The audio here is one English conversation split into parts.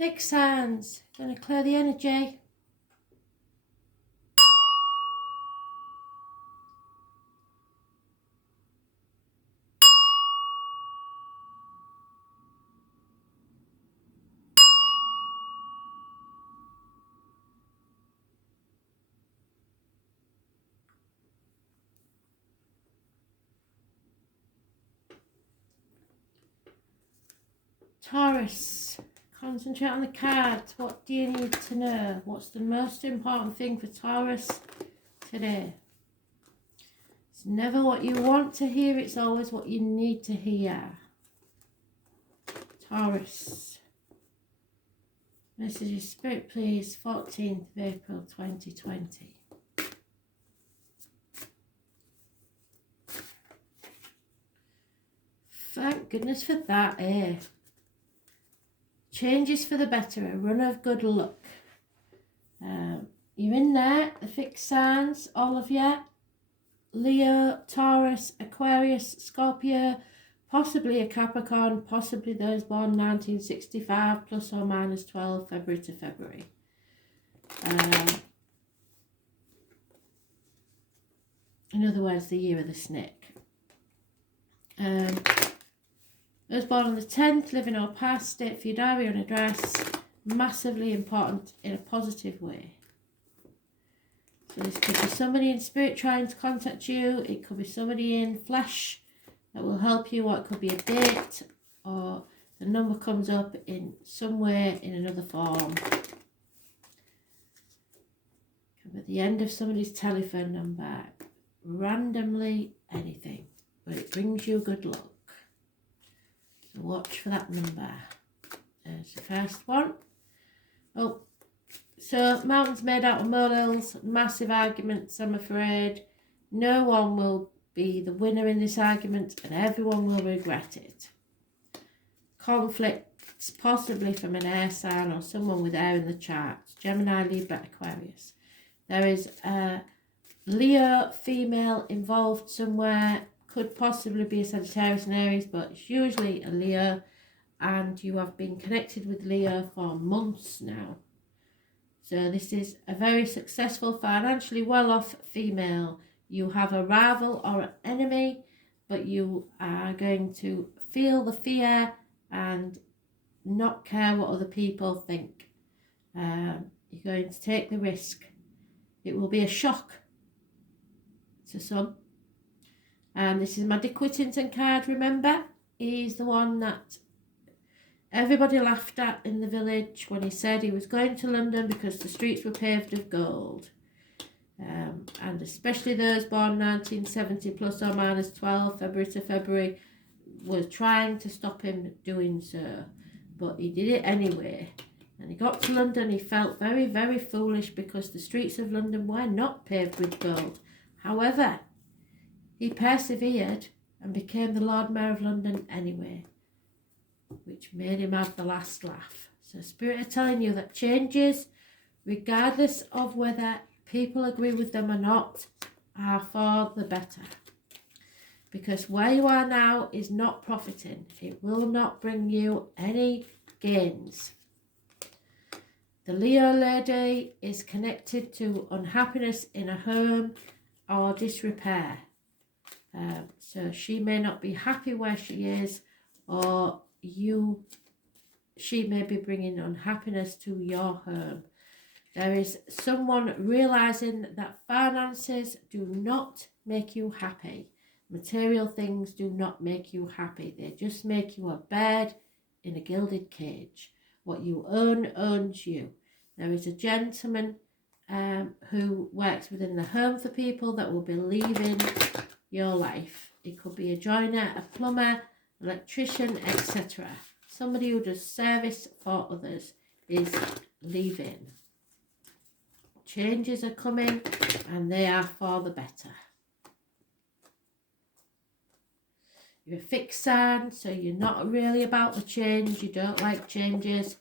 Fixed signs. Going to clear the energy. Taurus, concentrate on the cards. What do you need to know? What's the most important thing for Taurus today? It's never what you want to hear, it's always what you need to hear. Taurus. Messages, Spirit, please. 14th of April 2020. Thank goodness for that, eh? Changes for the better, a run of good luck. You're in there, the fixed signs, all of you. Leo, Taurus, Aquarius, Scorpio, possibly a Capricorn, possibly those born 1965, plus or minus 12, February to February. In other words, the year of the snake. Those born on the 10th, living or past, date for your diary and address, massively important in a positive way. So this could be somebody in spirit trying to contact you, it could be somebody in flesh that will help you, or it could be a date, or the number comes up in some way in another form. Could be at the end of somebody's telephone number, randomly anything, but it brings you good luck. So watch for that number. There's the first one. Oh, so mountains made out of molehills, massive arguments, I'm afraid. No one will be the winner in this argument and everyone will regret it. Conflicts, possibly from an air sign or someone with air in the chart. Gemini, Libra, Aquarius. There is a Leo female involved somewhere. Could possibly be a Sagittarius and Aries, but it's usually a Leo, and you have been connected with Leo for months now. So this is a very successful, financially well-off female. You have a rival or an enemy, but you are going to feel the fear and not care what other people think. You're going to take the risk. It will be a shock to some. This is my Dick Whittington card, remember? He's the one that everybody laughed at in the village when he said he was going to London because the streets were paved of gold. And especially those born 1970 plus or minus 12, February to February, were trying to stop him doing so. But he did it anyway. And he got to London, he felt very, very foolish because the streets of London were not paved with gold. However, he persevered and became the Lord Mayor of London anyway, which made him have the last laugh. So Spirit are telling you that changes, regardless of whether people agree with them or not, are for the better. Because where you are now is not profiting. It will not bring you any gains. The Leo lady is connected to unhappiness in a home or disrepair. So she may not be happy where she is, or she may be bringing unhappiness to your home. There is someone realizing that finances do not make you happy. Material things do not make you happy. They just make you a bird in a gilded cage. What you own owns you. There is a gentleman who works within the home for people that will be leaving your life. It could be a joiner, a plumber, electrician, etc. Somebody who does service for others is leaving. Changes are coming and they are for the better. You're a fixed sign, so you're not really about the change. You don't like changes,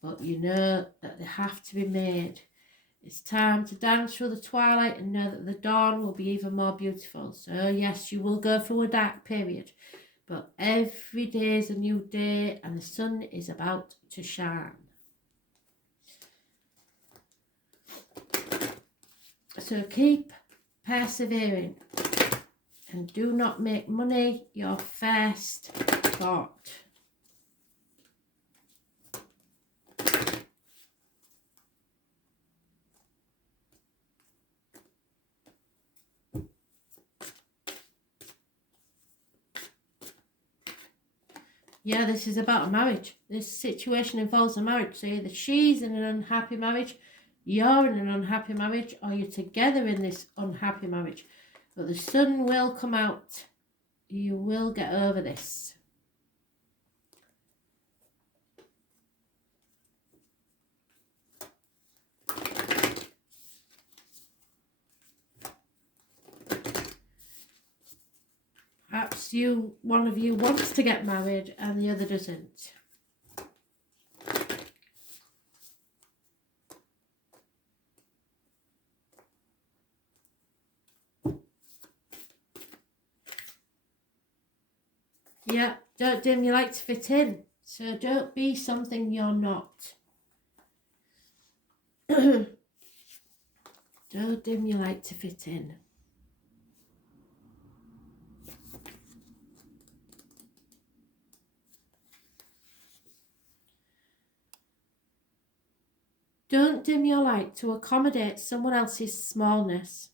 but you know that they have to be made. It's time to dance through the twilight and know that the dawn will be even more beautiful. So yes, you will go through a dark period, but every day is a new day and the sun is about to shine. So keep persevering and do not make money your first thought. Yeah, this is about a marriage. This situation involves a marriage. So either she's in an unhappy marriage, you're in an unhappy marriage, or you're together in this unhappy marriage. But the sun will come out. You will get over this. Perhaps one of you wants to get married and the other doesn't. Yeah, don't dim your light to fit in. So don't be something you're not. Don't dim your light to fit in. Don't dim your light to accommodate someone else's smallness.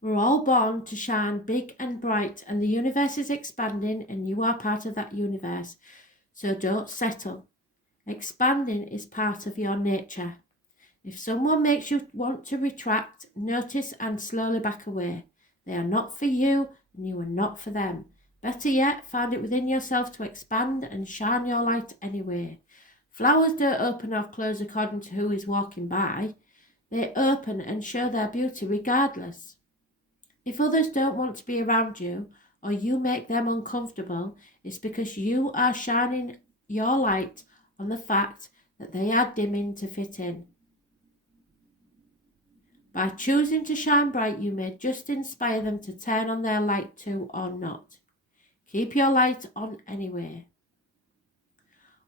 We're all born to shine big and bright, and the universe is expanding and you are part of that universe. So don't settle. Expanding is part of your nature. If someone makes you want to retract, notice and slowly back away. They are not for you and you are not for them. Better yet, find it within yourself to expand and shine your light anyway. Flowers don't open or close according to who is walking by. They open and show their beauty regardless. If others don't want to be around you or you make them uncomfortable, it's because you are shining your light on the fact that they are dimming to fit in. By choosing to shine bright, you may just inspire them to turn on their light too or not. Keep your light on anyway.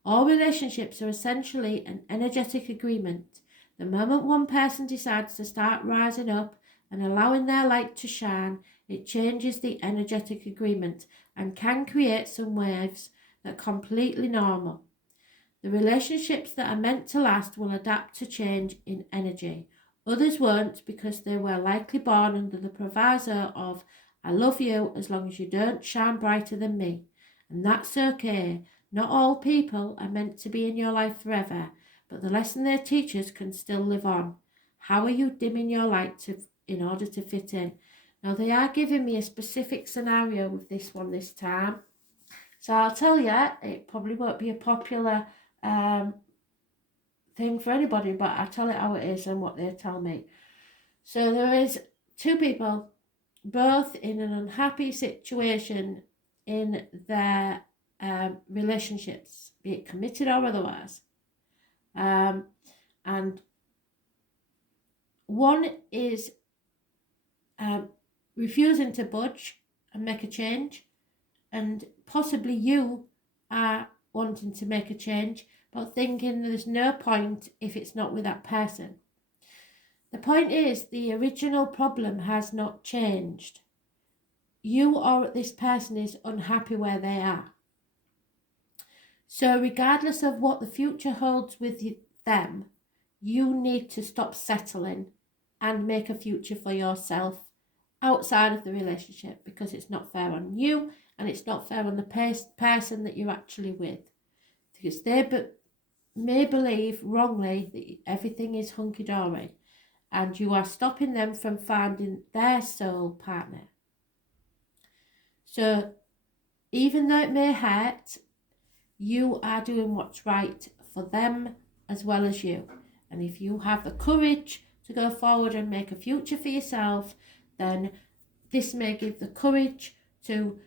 All relationships are essentially an energetic agreement. The moment one person decides to start rising up and allowing their light to shine, it changes the energetic agreement and can create some waves that are completely normal. The relationships that are meant to last will adapt to change in energy. Others won't because they were likely born under the proviso of, I love you as long as you don't shine brighter than me. And that's okay. Not all people are meant to be in your life forever, but the lesson they teach us can still live on. How are you dimming your light in order to fit in? Now, they are giving me a specific scenario with this one this time. So I'll tell you, it probably won't be a popular thing for anybody, but I'll tell it how it is and what they tell me. So there is two people, both in an unhappy situation in their relationships, be it committed or otherwise. And one is refusing to budge and make a change, and possibly you are wanting to make a change, but thinking there's no point if it's not with that person. The point is, the original problem has not changed. You or this person is unhappy where they are. So regardless of what the future holds with them, you need to stop settling and make a future for yourself outside of the relationship, because it's not fair on you and it's not fair on the person that you're actually with. Because they may believe wrongly that everything is hunky-dory and you are stopping them from finding their soul partner. So even though it may hurt, you are doing what's right for them as well as you. And if you have the courage to go forward and make a future for yourself, then this may give the courage to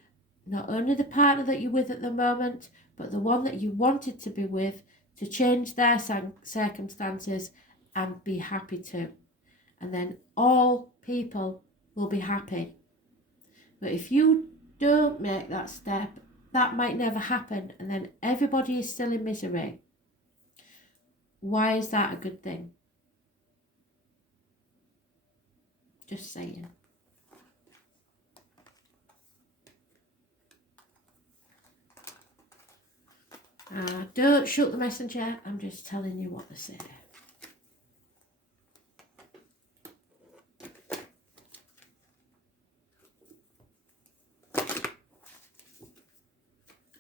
not only the partner that you're with at the moment, but the one that you wanted to be with, to change their circumstances and be happy too. And then all people will be happy. But if you don't make that step, that might never happen, and then everybody is still in misery. Why is that a good thing? Just saying. Don't shoot the messenger. I'm just telling you what they say.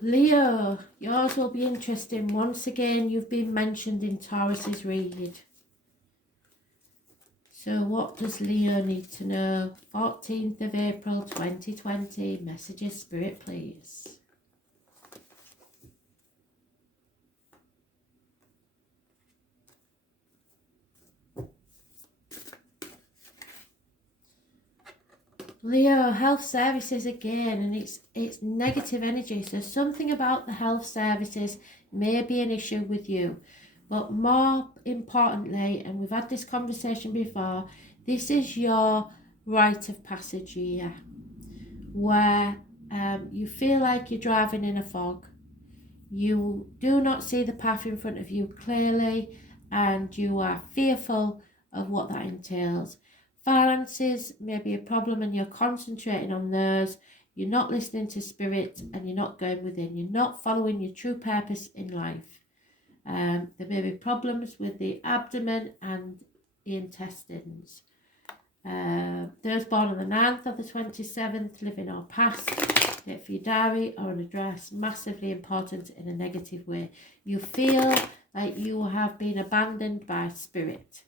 Leo, yours will be interesting. Once again, you've been mentioned in Taurus's read. So what does Leo need to know? 14th of April 2020. Messages, Spirit, please. Leo, health services again, and it's negative energy. So something about the health services may be an issue with you. But more importantly, and we've had this conversation before, this is your rite of passage year, where you feel like you're driving in a fog. You do not see the path in front of you clearly, and you are fearful of what that entails. Finances may be a problem and you're concentrating on those. You're not listening to spirit and you're not going within. You're not following your true purpose in life. There may be problems with the abdomen and the intestines. Those born on the 9th or the 27th, living or past, date for your diary or an address, massively important in a negative way. You feel like you have been abandoned by spirit.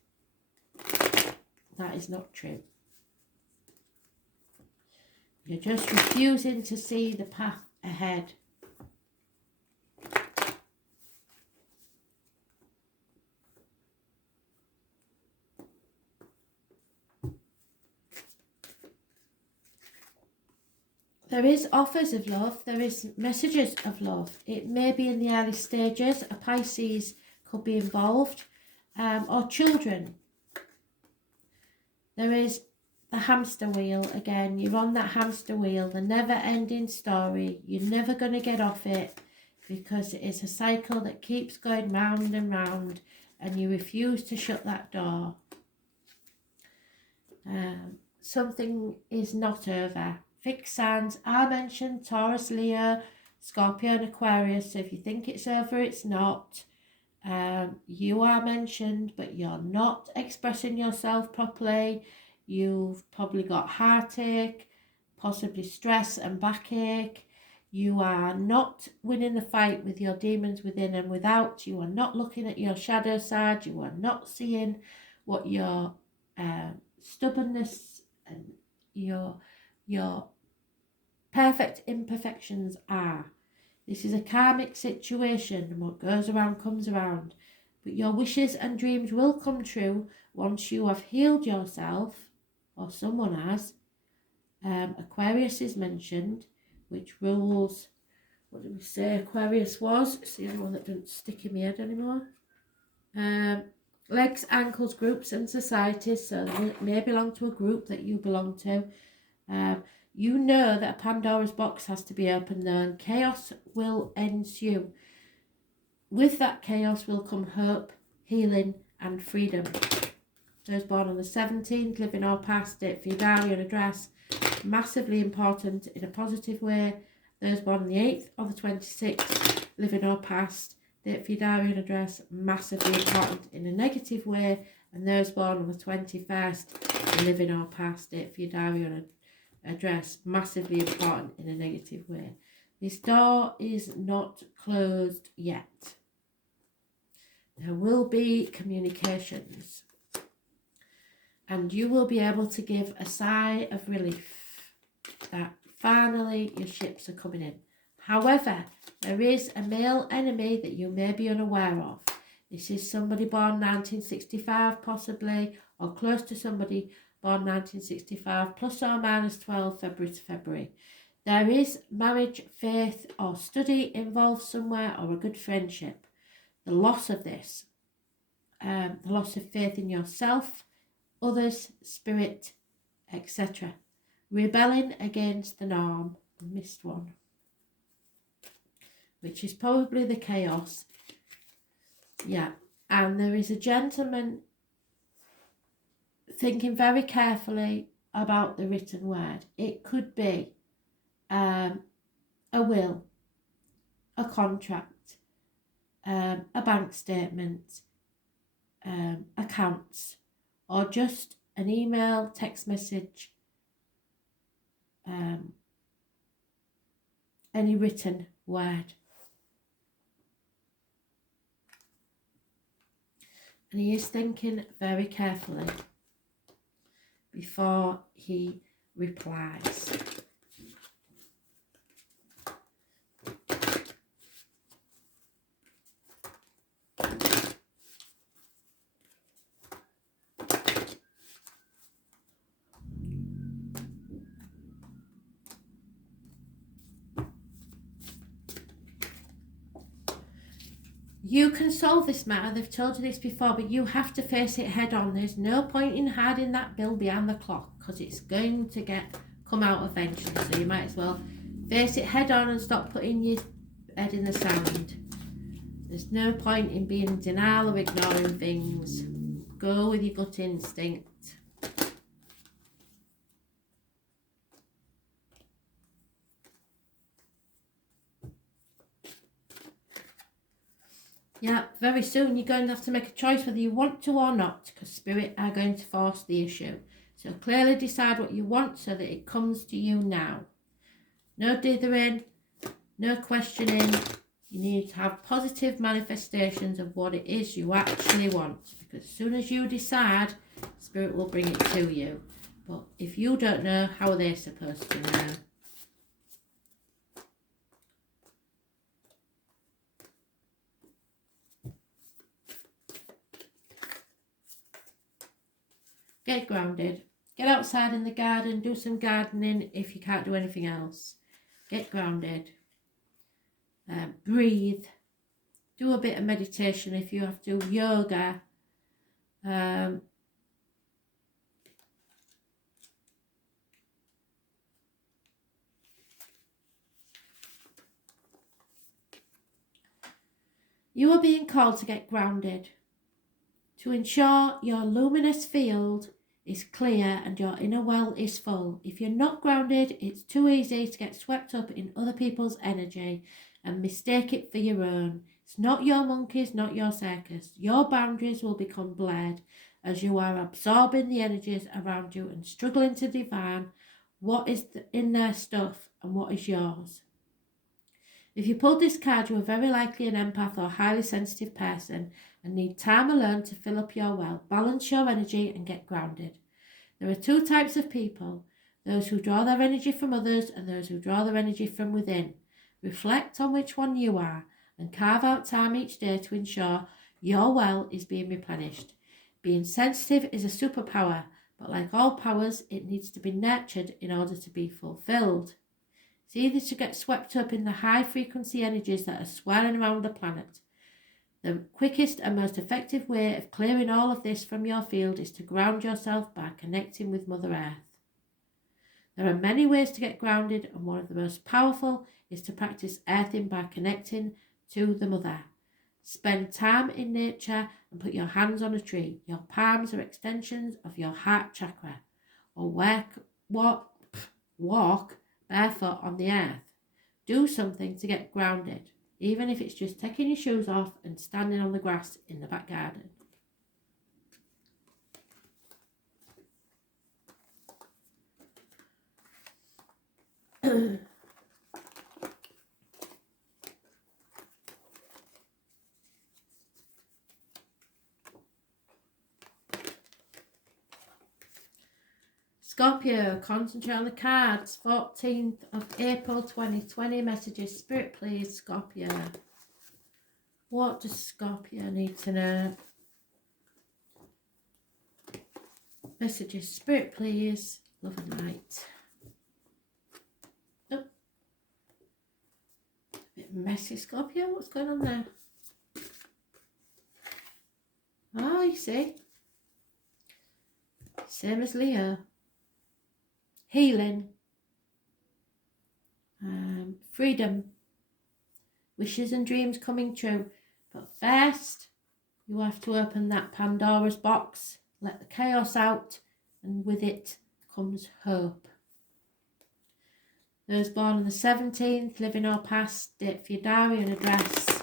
That is not true. You're just refusing to see the path ahead. There is offers of love. There is messages of love. It may be in the early stages. A Pisces could be involved, or children. There is the hamster wheel again. You're on that hamster wheel, the never-ending story. You're never going to get off it because it is a cycle that keeps going round and round, and you refuse to shut that door. Something is not over. Fixed signs are mentioned: Taurus, Leo, Scorpio and Aquarius. So if you think it's over, it's not. You are mentioned, but you're not expressing yourself properly. You've probably got heartache, possibly stress and backache. You are not winning the fight with your demons within and without. You are not looking at your shadow side. You are not seeing what your stubbornness and your perfect imperfections are. This is a karmic situation, and what goes around comes around. But your wishes and dreams will come true once you have healed yourself, or someone has. Aquarius is mentioned, which rules, what did we say Aquarius was? It's the only one that doesn't stick in my head anymore. Legs, ankles, groups and societies, so they may belong to a group that you belong to. You know that a Pandora's box has to be opened though, and chaos will ensue. With that chaos will come hope, healing and freedom. Those born on the 17th, living or past, date for your diary and address, massively important in a positive way. Those born on the 8th or the 26th, living or past, date for your diary and address, massively important in a negative way. And those born on the 21st, living or past, date for your diary and address, massively important in a negative way. This door is not closed yet. There will be communications, and you will be able to give a sigh of relief that finally your ships are coming in. However, there is a male enemy that you may be unaware of. This is somebody born 1965 possibly, or close to somebody born 1965, plus or minus 12 February to February. There is marriage, faith or study involved somewhere, or a good friendship. The loss of this, the loss of faith in yourself, others, spirit, etc. Rebelling against the norm. Missed one. Which is probably the chaos. Yeah. And there is a gentleman thinking very carefully about the written word. It could be a will, a contract, a bank statement, accounts, or just an email, text message, any written word. And he is thinking very carefully before he replies. You can solve this matter, they've told you this before, but you have to face it head on. There's no point in hiding that bill behind the clock, because it's going to come out eventually. So you might as well face it head on and stop putting your head in the sand. There's no point in being in denial or ignoring things. Go with your gut instinct. Yeah, very soon you're going to have to make a choice whether you want to or not, because Spirit are going to force the issue. So clearly decide what you want so that it comes to you now. No dithering, no questioning. You need to have positive manifestations of what it is you actually want, because as soon as you decide, Spirit will bring it to you. But if you don't know, how are they supposed to know? Get grounded. Get outside in the garden. Do some gardening if you can't do anything else. Get grounded. Breathe. Do a bit of meditation if you have to. Yoga. You are being called to get grounded. To ensure your luminous field is clear and your inner well is full. If you're not grounded, it's too easy to get swept up in other people's energy and mistake it for your own. It's not your monkeys, not your circus. Your boundaries will become blurred as you are absorbing the energies around you and struggling to divine what is in their stuff and what is yours. If you pulled this card, you are very likely an empath or highly sensitive person and need time alone to fill up your well, balance your energy and get grounded. There are two types of people, those who draw their energy from others and those who draw their energy from within. Reflect on which one you are and carve out time each day to ensure your well is being replenished. Being sensitive is a superpower, but like all powers, it needs to be nurtured in order to be fulfilled. It's easy to get swept up in the high frequency energies that are swirling around the planet. The quickest and most effective way of clearing all of this from your field is to ground yourself by connecting with Mother Earth. There are many ways to get grounded, and one of the most powerful is to practice earthing by connecting to the Mother. Spend time in nature and put your hands on a tree. Your palms are extensions of your heart chakra. Or walk barefoot on the earth. Do something to get grounded, even if it's just taking your shoes off and standing on the grass in the back garden. Scorpio, concentrate on the cards. 14th of April 2020. Messages, Spirit, please. Scorpio. What does Scorpio need to know? Messages, Spirit, please. Love and light. Oh. A bit messy, Scorpio. What's going on there? Oh, you see. Same as Leo. Healing, freedom, wishes and dreams coming true. But first, you have to open that Pandora's box, let the chaos out, and with it, comes hope. Those born on the 17th, living or past, date for your diary and address,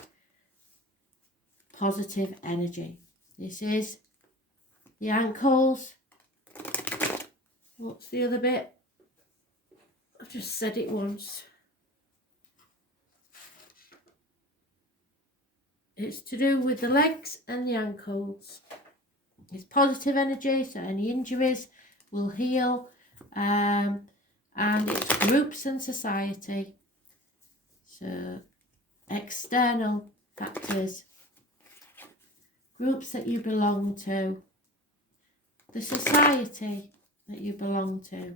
positive energy. This is the ankles. What's the other bit? I've just said it once. It's to do with the legs and the ankles. It's positive energy, so any injuries will heal. And it's groups and society. So external factors. Groups that you belong to. The society that you belong to.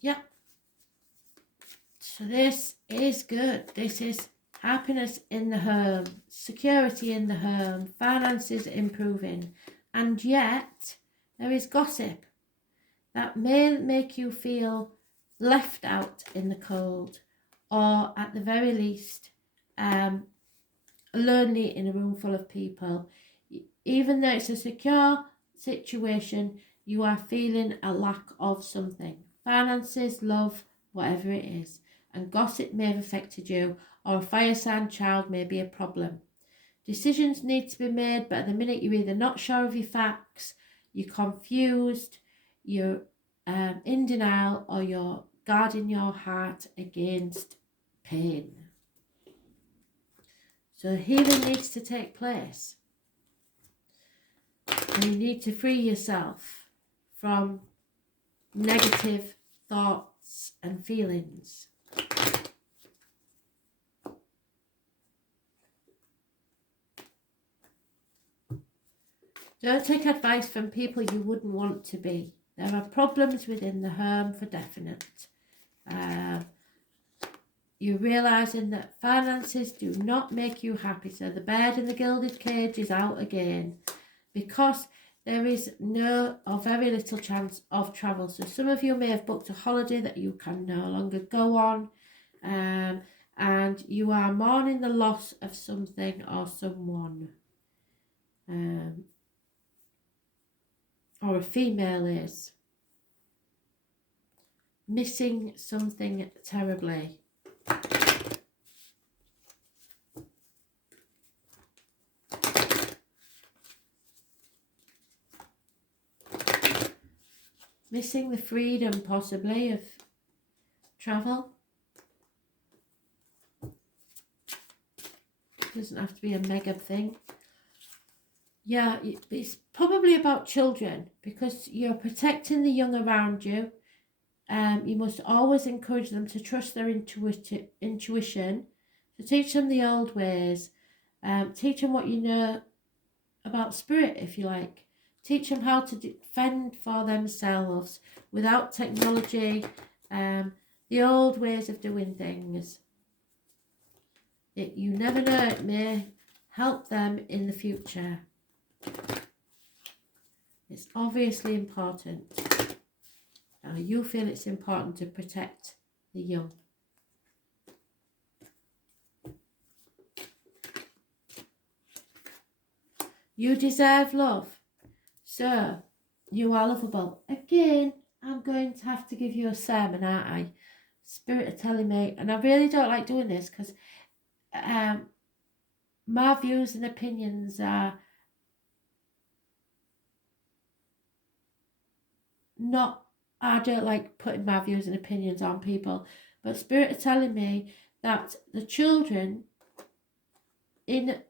Yeah. So this is good. This is happiness in the home, security in the home, finances improving. And yet, there is gossip that may make you feel left out in the cold, or at the very least, lonely in a room full of people. Even though it's a secure situation, you are feeling a lack of something. Finances, love, whatever it is. And gossip may have affected you, or a fire sign child may be a problem. Decisions need to be made, but at the minute you're either not sure of your facts, you're confused, you're in denial, or you're guarding your heart against pain. So healing needs to take place. And you need to free yourself from negative thoughts and feelings. Don't take advice from people you wouldn't want to be. There are problems within the home for definite. You're realising that finances do not make you happy. So the bird in the gilded cage is out again. Because there is no or very little chance of travel. So some of you may have booked a holiday that you can no longer go on. And you are mourning the loss of something or someone. Or a female is missing something terribly. Missing the freedom, possibly, of travel. It doesn't have to be a mega thing. Yeah, it's probably about children, because you're protecting the young around you. You must always encourage them to trust their intuition. So teach them the old ways. Teach them what you know about spirit, if you like. Teach them how to defend for themselves without technology. The old ways of doing things. You never know, it may help them in the future. It's obviously important. You feel it's important to protect the young. You deserve love. So, you are lovable. Again, I'm going to have to give you a sermon, aren't I? Spirit are telling me, and I really don't like doing this, because my views and opinions are not, I don't like putting my views and opinions on people, but Spirit are telling me that the children in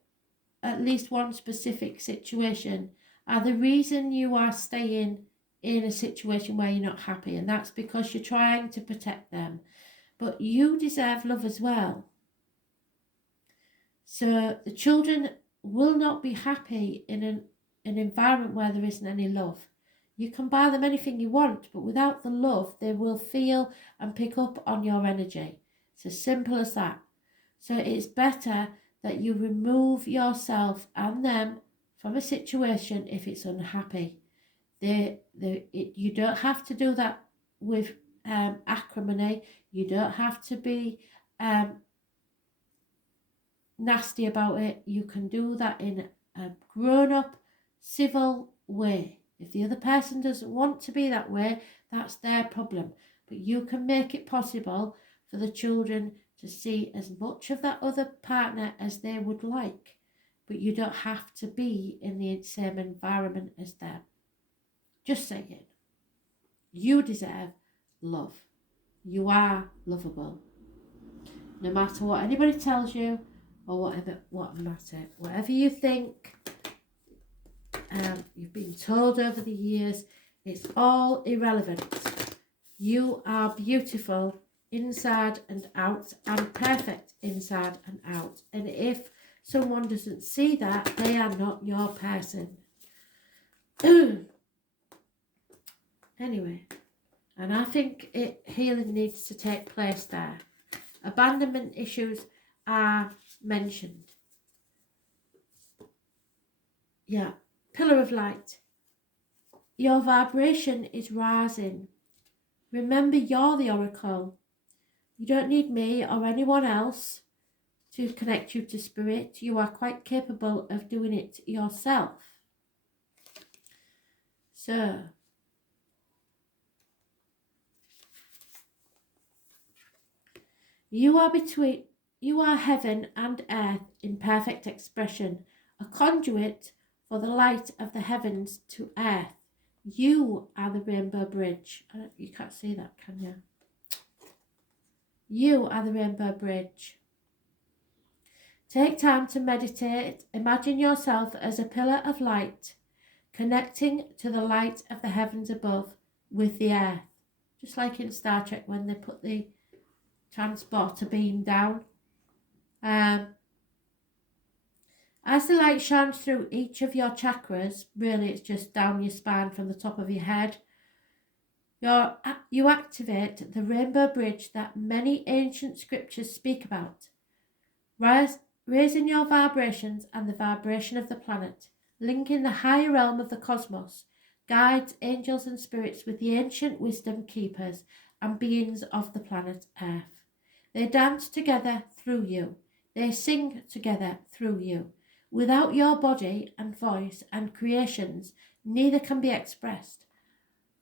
at least one specific situation are the reason you are staying in a situation where you're not happy, and that's because you're trying to protect them. But you deserve love as well. So the children will not be happy in an environment where there isn't any love. You can buy them anything you want, but without the love, they will feel and pick up on your energy. It's as simple as that. So it's better that you remove yourself and them from a situation if it's unhappy. You don't have to do that with acrimony. You don't have to be nasty about it. You can do that in a grown-up, civil way. If the other person doesn't want to be that way, that's their problem. But you can make it possible for the children to see as much of that other partner as they would like. But you don't have to be in the same environment as them. Just saying. You deserve love. You are lovable. No matter what anybody tells you, or whatever you think, you've been told over the years, it's all irrelevant. You are beautiful inside and out, and perfect inside and out. And if someone doesn't see that, they are not your person. Anyway, and I think healing needs to take place there. Abandonment issues are mentioned. Yeah, pillar of light. Your vibration is rising. Remember, you're the oracle. You don't need me or anyone else to connect you to spirit. You are quite capable of doing it yourself. So, you are heaven and earth in perfect expression, a conduit for the light of the heavens to earth. You are the rainbow bridge. You can't see that, can you? You are the rainbow bridge. Take time to meditate. Imagine yourself as a pillar of light, connecting to the light of the heavens above with the earth. Just like in Star Trek when they put the transporter beam down. As the light shines through each of your chakras, really it's just down your spine from the top of your head, you activate the rainbow bridge that many ancient scriptures speak about, raising your vibrations and the vibration of the planet, linking the higher realm of the cosmos, guides, angels and spirits with the ancient wisdom keepers and beings of the planet Earth. They dance together through you. They sing together through you. Without your body and voice and creations, neither can be expressed.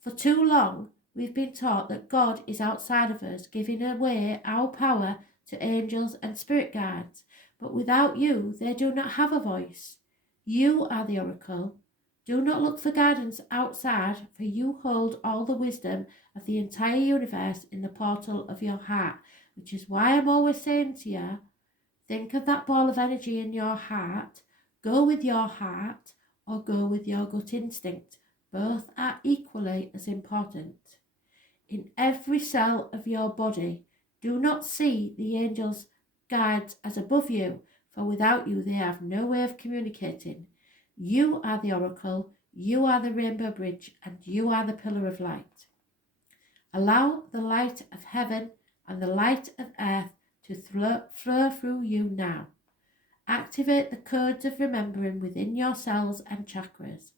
For too long, we've been taught that God is outside of us, giving away our power to angels and spirit guides. But without you, they do not have a voice. You are the oracle. Do not look for guidance outside, for you hold all the wisdom of the entire universe in the portal of your heart, which is why I'm always saying to you, think of that ball of energy in your heart, go with your heart, or go with your gut instinct. Both are equally as important. In every cell of your body, do not see the angels' guides as above you, for without you they have no way of communicating. You are the oracle, you are the rainbow bridge, and you are the pillar of light. Allow the light of heaven and the light of earth to flow through you now. Activate the codes of remembering within your cells and chakras.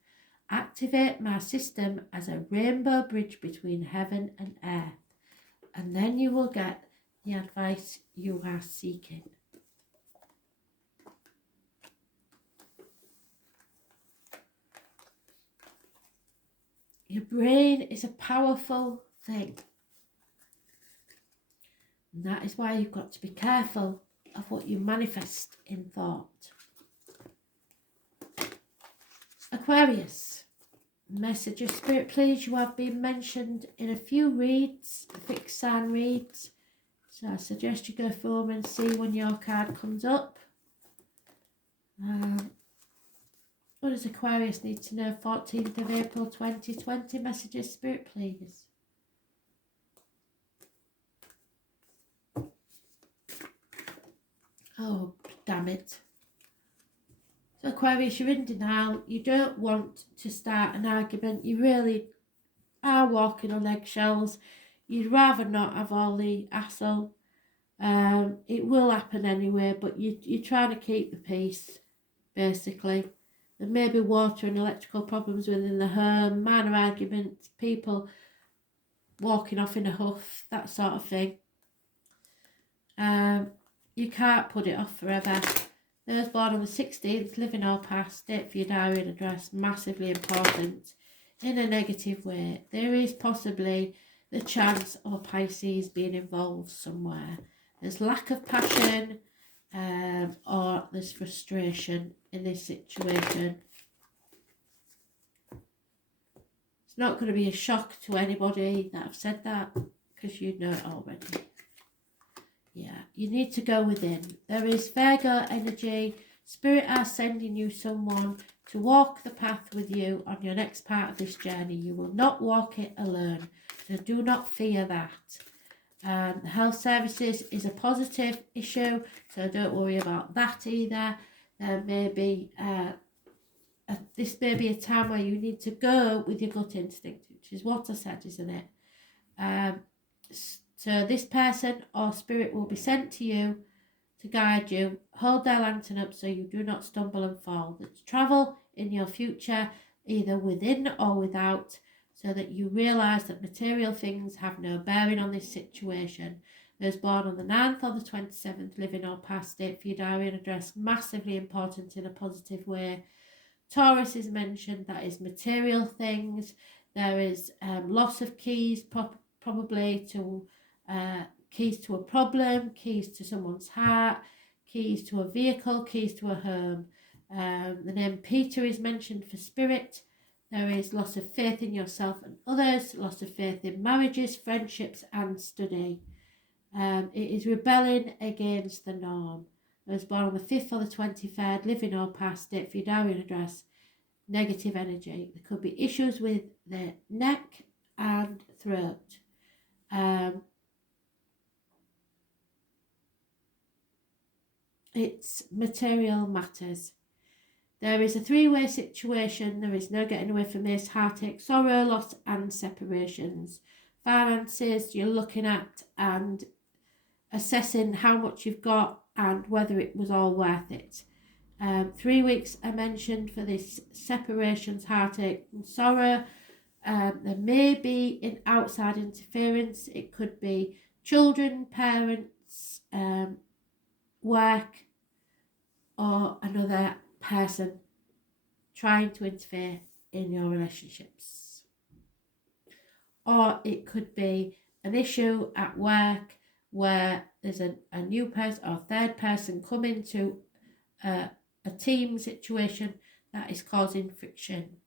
Activate my system as a rainbow bridge between heaven and earth. And then you will get the advice you are seeking. Your brain is a powerful thing. And that is why you've got to be careful of what you manifest in thought. Aquarius, message of spirit, please. You have been mentioned in a few reads, fixed sign reads. So I suggest you go through them and see when your card comes up. What does Aquarius need to know? 14th of April 2020. Message of spirit, please. Oh, damn it. So Aquarius, you're in denial. You don't want to start an argument. You really are walking on eggshells. You'd rather not have all the hassle. It will happen anyway, but you're trying to keep the peace, basically. There may be water and electrical problems within the home, minor arguments, people walking off in a huff, that sort of thing. You can't put it off forever. Those born on the 16th, living or past, date for your diary and address, massively important in a negative way. There is possibly the chance of a Pisces being involved somewhere. There's lack of passion, or there's frustration in this situation. It's not going to be a shock to anybody that I've said that, because you know it already. Yeah, you need to go within. There is Virgo energy. Spirit are sending you someone to walk the path with you on your next part of this journey. You will not walk it alone, so do not fear that. The health services is a positive issue, so don't worry about that either. There may be this may be a time where you need to go with your gut instinct, which is what I said, isn't it? So this person or spirit will be sent to you to guide you. Hold their lantern up so you do not stumble and fall. Let's travel in your future, either within or without, so that you realise that material things have no bearing on this situation. Those born on the 9th or the 27th, living or past, date for your diary and address, massively important in a positive way. Taurus is mentioned, that is material things. There is loss of keys, probably to keys to a problem, keys to someone's heart, keys to a vehicle, keys to a home. The name Peter is mentioned for spirit. There is loss of faith in yourself and others, loss of faith in marriages, friendships and study. It is rebelling against the norm. Those born on the 5th or the 23rd, living or past, date for your diary and address, negative energy. There could be issues with the neck and throat. It's material matters. There is a three-way situation. There is no getting away from this. Heartache, sorrow, loss and separations. Finances, you're looking at and assessing how much you've got and whether it was all worth it. 3 weeks are mentioned for this separations, heartache and sorrow. There may be an outside interference. It could be children, parents, work, or another person trying to interfere in your relationships. Or it could be an issue at work where there's a new person or third person come into a team situation that is causing friction.